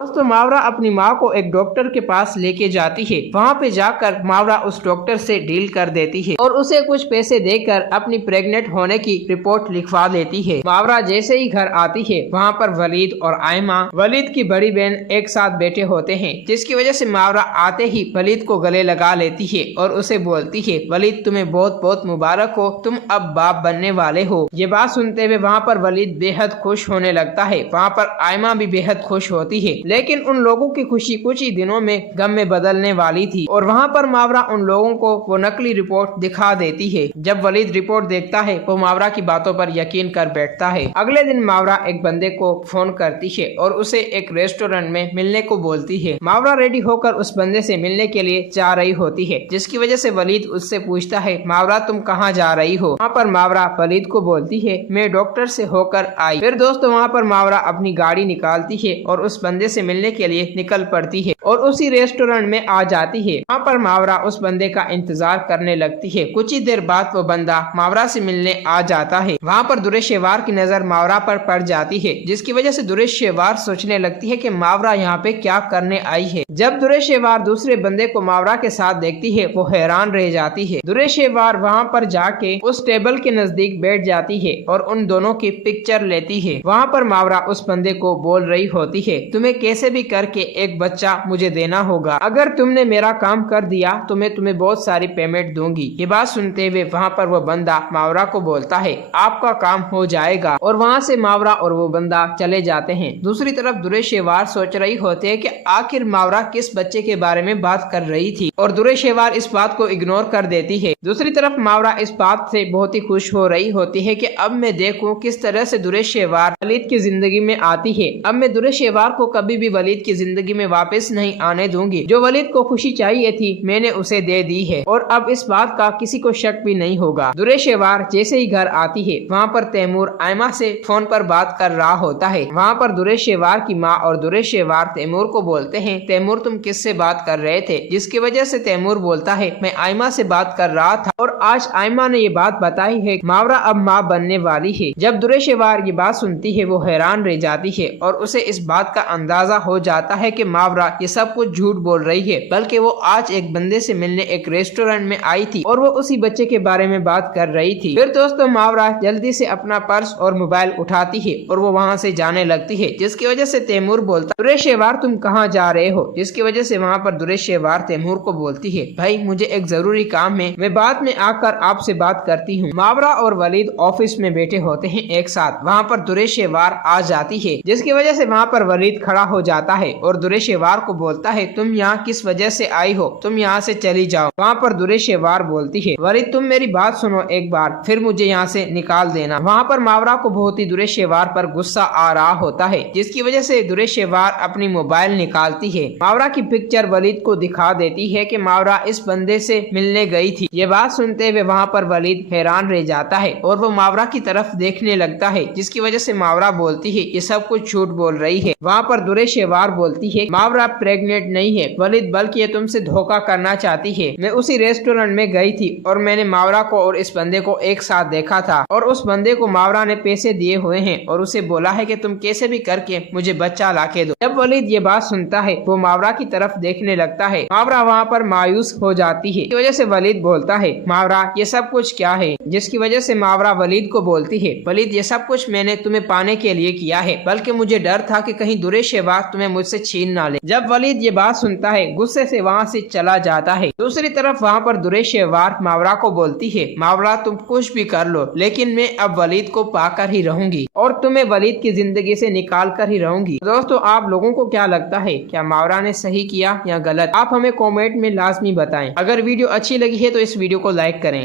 दोस्तों मावरा अपनी माँ को एक डॉक्टर के पास लेके जाती है। वहाँ पे जाकर मावरा उस डॉक्टर से डील कर देती है और उसे कुछ पैसे देकर अपनी प्रेग्नेंट होने की रिपोर्ट लिखवा देती है। मावरा जैसे ही घर आती है वहाँ पर वलीद और आयमा, वलीद की बड़ी बहन, एक साथ बैठे होते हैं, जिसकी वजह से मावरा आते ही वलीद को गले लगा लेती है और उसे बोलती है, वलीद तुम्हें बहुत बहुत मुबारक हो, तुम अब बाप बनने वाले हो। ये बात सुनते हुए वहाँ पर वलीद बेहद खुश होने लगता है। वहाँ पर आयमा भी बेहद खुश होती है, लेकिन उन लोगों की खुशी कुछ ही दिनों में गम में बदलने वाली थी और वहाँ पर मावरा उन लोगों को वो नकली रिपोर्ट दिखा देती है। जब वलीद रिपोर्ट देखता है वो मावरा की बातों पर यकीन कर बैठता है। अगले दिन मावरा एक बंदे को फोन करती है और उसे एक रेस्टोरेंट में मिलने को बोलती है। मावरा रेडी होकर उस बंदे से मिलने के लिए जा रही होती है, जिसकी वजह से वलीद उससे पूछता है, मावरा तुम कहाँ जा रही हो? वहाँ पर मावरा वलीद को बोलती है, मैं डॉक्टर से होकर आई। फिर दोस्तों वहाँ पर मावरा अपनी गाड़ी निकालती है और उस बंदे से मिलने के लिए निकल पड़ती है और उसी रेस्टोरेंट में आ जाती है। वहाँ पर मावरा उस बंदे का इंतजार करने लगती है। कुछ ही देर बाद वो बंदा मावरा से मिलने आ जाता है। वहाँ पर दुरेशेवार की नजर मावरा पर पड़ जाती है, जिसकी वजह से दुरेशेवार सोचने लगती है कि मावरा यहाँ पे क्या करने आई है। जब दुरेशेवार दूसरे बंदे को मावरा के साथ देखती है वो हैरान रह जाती है। दुरेशेवार वहाँ पर जाके उस टेबल के नजदीक बैठ जाती है और उन दोनों की पिक्चर लेती है। वहाँ पर मावरा उस बंदे को बोल रही होती है, तुम्हें कैसे भी करके एक बच्चा मुझे देना होगा, अगर तुमने मेरा काम कर दिया तो मैं तुम्हें बहुत सारी पेमेंट दूंगी। ये बात सुनते हुए वहाँ पर वो बंदा मावरा को बोलता है, आपका काम हो जाएगा, और वहाँ से मावरा और वो बंदा चले जाते हैं। दूसरी तरफ दुरेशेवार सोच रही होती है कि आखिर मावरा किस बच्चे के बारे में बात कर रही थी और दुरेशेवार इस बात को इग्नोर कर देती है। दूसरी तरफ मावरा इस बात से बहुत ही खुश हो रही होती है कि अब मैं देखूं किस तरह से दुरेशेवार वलीद की जिंदगी में आती है। अब मैं दुरेशेवार को कभी भी वलीद की जिंदगी में वापस नहीं आने दूंगी। जो वलीद को खुशी चाहिए थी मैंने उसे दे दी है और अब इस बात का किसी को शक भी नहीं होगा। दुरेशेवार जैसे ही घर आती है वहाँ पर तैमूर आयमा से फोन पर बात कर रहा होता है। वहाँ पर दुरेशेवार की माँ और दुरेशेवार तैमूर को बोलते हैं, तैमूर तुम किससे बात कर रहे थे? जिसकी वजह से तैमूर बोलता है, मैं आयमा से बात कर रहा था और आज आयमा ने ये बात बताई है, मावरा अब माँ बनने वाली है। जब दुरेशेवार ये बात सुनती है वो हैरान रह जाती है और उसे इस बात का अंदाजा हो जाता है कि मावरा ये सब कुछ झूठ बोल रही है, बल्कि वो आज एक बंदे से मिलने एक रेस्टोरेंट में आई थी और वो उसी बच्चे के बारे में बात कर रही थी। फिर दोस्तों मावरा जल्दी से अपना पर्स और मोबाइल उठाती है और वो वहाँ से जाने लगती है, जिसकी वजह से तैमूर बोलता, दुरेशेवार तुम कहाँ जा रहे हो? जिसकी वजह से वहाँ पर दुरेशेवार तैमूर को बोलती है, भाई मुझे एक जरूरी काम है, मैं बाद में आकर आपसे बात करती हूँ। मावरा और वलीद ऑफिस में बैठे होते हैं एक साथ। वहाँ पर दुरेशेवार आ जाती है, जिसकी वजह से वहाँ पर वलीद खड़ा हो जाता है और दुरेशेवार को बोलता है, तुम यहाँ किस वजह से आई हो? तुम यहाँ से चली जाओ। वहाँ पर दुरेशेवार बोलती है, वलीद तुम मेरी बात सुनो एक बार, फिर मुझे यहाँ से निकाल देना। वहाँ पर मावरा को बहुत ही दुरेशेवार पर गुस्सा आ रहा होता है, जिसकी वजह से दुरेशेवार अपनी मोबाइल निकालती है। मावरा की पिक्चर वलीद को दिखा देती है कि मावरा इस बंदे से मिलने गई थी। ये बात सुनते हुए वहाँ पर वलीद हैरान रह जाता है और वो मावरा की तरफ देखने लगता है, जिसकी वजह से मावरा बोलती है, ये सब कुछ झूठ बोल रही है। वहाँ पर दुरेशेवार बोलती है, मावरा प्रेग्नेंट नहीं है वलीद, बल्कि ये तुमसे धोखा करना चाहती है। मैं उसी रेस्टोरेंट में गई थी और मैंने मावरा को और इस बंदे को एक साथ देखा था और उस बंदे को मावरा ने पैसे दिए हुए हैं और उसे बोला है कि तुम कैसे भी करके मुझे बच्चा लाके दो। जब वलीद ये बात सुनता है वो मावरा की तरफ देखने लगता है। मावरा वहाँ पर मायूस हो जाती है। इस वजह से वलीद बोलता है, मावरा ये सब कुछ क्या है? जिसकी वजह से मावरा वलीद को बोलती है, वलीद ये सब कुछ मैंने तुम्हें पाने के लिए किया है, बल्कि मुझे डर था कि कहीं दुरेशेवार तुम्हें मुझसे छीन ना ले। जब वलीद ये बात सुनता है गुस्से से वहाँ से चला जाता है। दूसरी तरफ वहाँ पर दुरेशेवार मावरा को बोलती है, मावरा तुम कुछ भी कर लो लेकिन मैं अब वलीद को पाकर ही रहूंगी और तुम्हें वलीद की जिंदगी से निकाल कर ही रहूंगी। दोस्तों आप लोगों को क्या लगता है, क्या मावरा ने सही किया या गलत? आप हमें कमेंट में लाजमी बताएं। अगर वीडियो अच्छी लगी है तो इस वीडियो को लाइक करें।